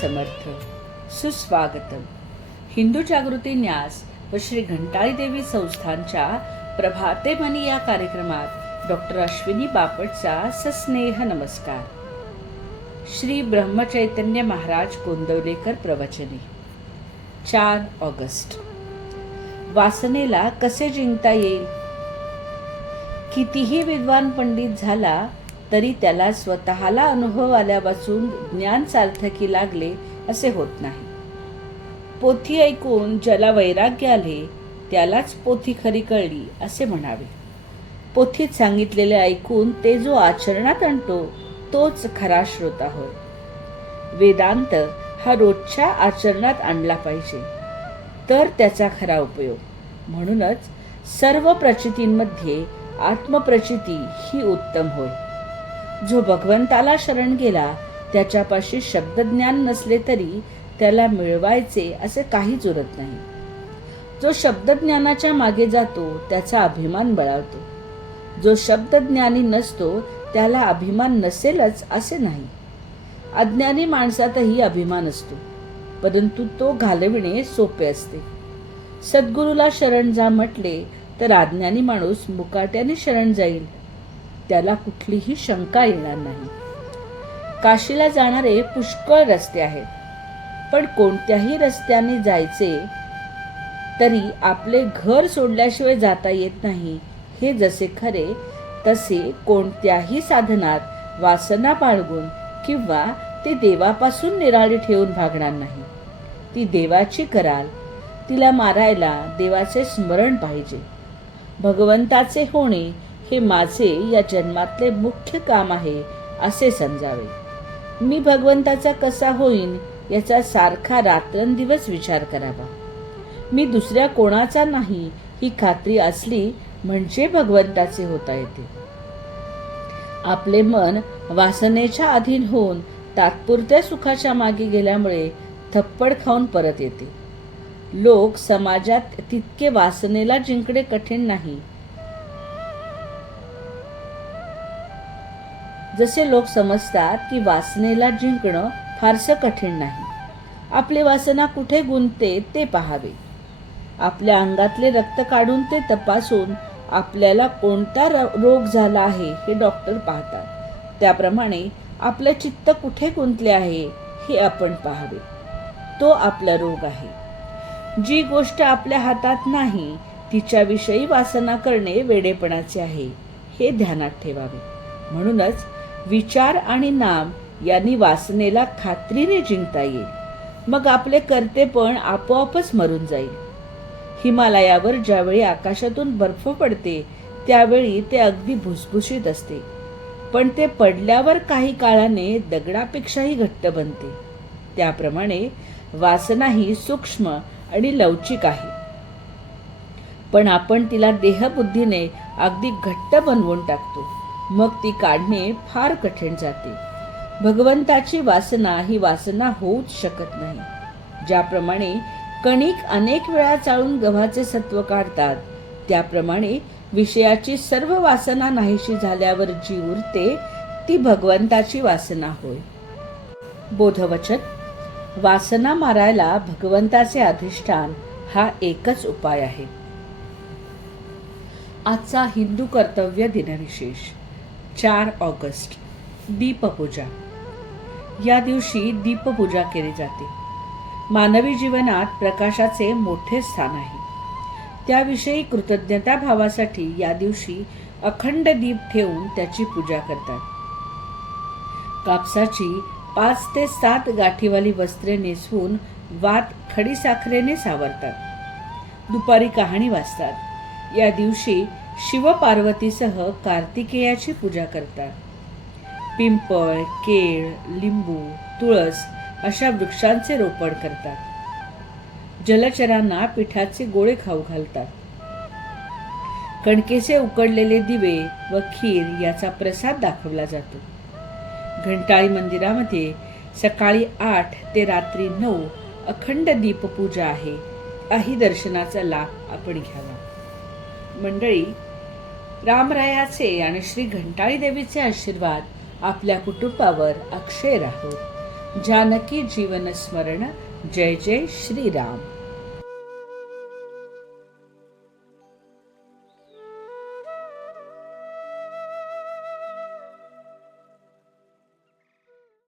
समर्थ. सुस्वागतम. हिंदू जागृती न्यास व श्री घंटाळी देवी संस्थानच्या प्रभाते मनी या कार्यक्रमात डॉक्टर अश्विनी बापटचा सस्नेह नमस्कार. श्री ब्रह्मचैतन्य महाराज गोंदवलेकर प्रवचने. 4 ऑगस्ट. वासनेला कसे जिंकता येईल? कितीही विद्वान पंडित झाला तरी त्याला स्वतःला अनुभव आल्यापासून ज्ञान सार्थकी लागले असे होत नाही. पोथी ऐकून ज्याला वैराग्य आले त्यालाच पोथी खरी कळली असे म्हणावे. पोथीत सांगितलेले ऐकून ते जो आचरणात आणतो तोच खरा श्रोता होय. वेदांत हा रोजच्या आचरणात आणला पाहिजे तर त्याचा खरा उपयोग. म्हणूनच सर्व प्रचितींमध्ये आत्मप्रचिती ही उत्तम होय. जो भगवंताला शरण गेला त्याच्यापाशी शब्दज्ञान नसले तरी त्याला मिळवायचे असे काहीच उरत नाही. जो शब्दज्ञानाच्या मागे जातो त्याचा अभिमान बळावतो. जो शब्दज्ञानी नसतो त्याला अभिमान नसेलच असे नाही. अज्ञानी माणसातही अभिमान असतो, परंतु तो घालविणे सोपे असते. सद्गुरूला शरण जा म्हटले तर अज्ञानी माणूस मुकाट्याने शरण जाईल, त्याला कुठलीही शंका येणार नाही. काशीला जाणारे पुष्कळ रस्ते आहेत, पण कोणत्याही रस्त्याने जायचे तरी आपले घर सोडल्याशिवाय जाता येत नाही. हे जसे खरे तसे कोणत्याही साधनात वासना बाळगून किंवा ते देवापासून निराळी ठेवून भागणार नाही. ती देवाची कराल, तिला मारायला देवाचे स्मरण पाहिजे. भगवंताचे होणे हे माझे या जन्मातले मुख्य काम आहे असे समजावे. मी भगवंताचा कसा होईन याचा सारखा रात्रंदिवस विचार करावा. मी दुसऱ्या कोणाचा नाही ही खात्री असली म्हणजे भगवंताचे होता येते. आपले मन वासनेच्या अधीन होऊन तात्पुरत्या सुखाच्या मागे गेल्यामुळे थप्पड खाऊन परत येते. लोक समाजात तितके वासनेला जिंकणे कठीण नाही जसे लोक समजतात की वासनेला जिंकणं फारसं कठीण नाही. आपली वासना कुठे गुंतते ते पाहावे. आपल्या अंगातले रक्त काढून ते तपासून आपल्याला कोणता रोग झाला आहे हे डॉक्टर पाहतात. त्याप्रमाणे आपलं चित्त कुठे गुंतले आहे हे आपण पाहावे. तो आपला रोग आहे. जी गोष्ट आपल्या हातात नाही तिच्याविषयी वासना करणे वेडेपणाचे आहे हे ध्यानात ठेवावे. म्हणूनच विचार आणि नाम यांनी वासनेला खात्रीने जिंकता येईल. मग आपले कर्तेपण आपोआपच मरून जाईल. हिमालयावर ज्यावेळी आकाशातून बर्फ पडते त्यावेळी ते अगदी भुसभुशीत असते, पण ते पडल्यावर काही काळाने दगडापेक्षाही घट्ट बनते. त्याप्रमाणे वासना ही सूक्ष्म आणि लवचिक आहे, पण आपण तिला देहबुद्धीने अगदी घट्ट बनवून टाकतो. मग ती काढणे फार कठीण जाते. भगवंताची वासना ही वासना होऊच शकत नाही. ज्याप्रमाणे कणिक अनेक वेळा चाळून गव्हाचे सत्व काढतात, त्याप्रमाणे विषयाची सर्व वासना नाहीशी झाल्यावर जी उरते ती भगवंताची वासना होय. बोधवचन. वासना मारायला भगवंताचे अधिष्ठान हा एकच उपाय आहे. आजचा हिंदू कर्तव्य दिनविशेष 4 ऑगस्ट. दीपपूजा. या दिवशी दीपपूजा केली जाते. मानवी जीवनात प्रकाशाचे मोठे स्थान आहे. त्याविषयी कृतज्ञता भावासाठी या दिवशी अखंड दीप ठेवून त्याची पूजा करतात. कापसाची 5 ते 7 गाठीवाली वस्त्रे नेसवून वात खडीसाखरेने सावरतात. दुपारी कहाणी वाचतात. या दिवशी शिवपार्वतीसह कार्तिकेयाची पूजा करतात. पिंपळ, केळ, लिंबू, तुळस अशा वृक्षांचे रोपण करतात. जलचरांना पिठाचे गोळे खाऊ घालतात. कणकेचे उकडलेले दिवे व खीर याचा प्रसाद दाखवला जातो. घंटाळी मंदिरामध्ये सकाळी 8 ते रात्री 9 अखंड दीपपूजा आहे. काही दर्शनाचा लाभ आपण घ्यावा. मंडळी, रामरायाचे आणि श्री घंटाळी देवीचे आशीर्वाद आपल्या कुटुंबावर अक्षय राहो. जानकी जीवन स्मरण. जय जय श्रीराम.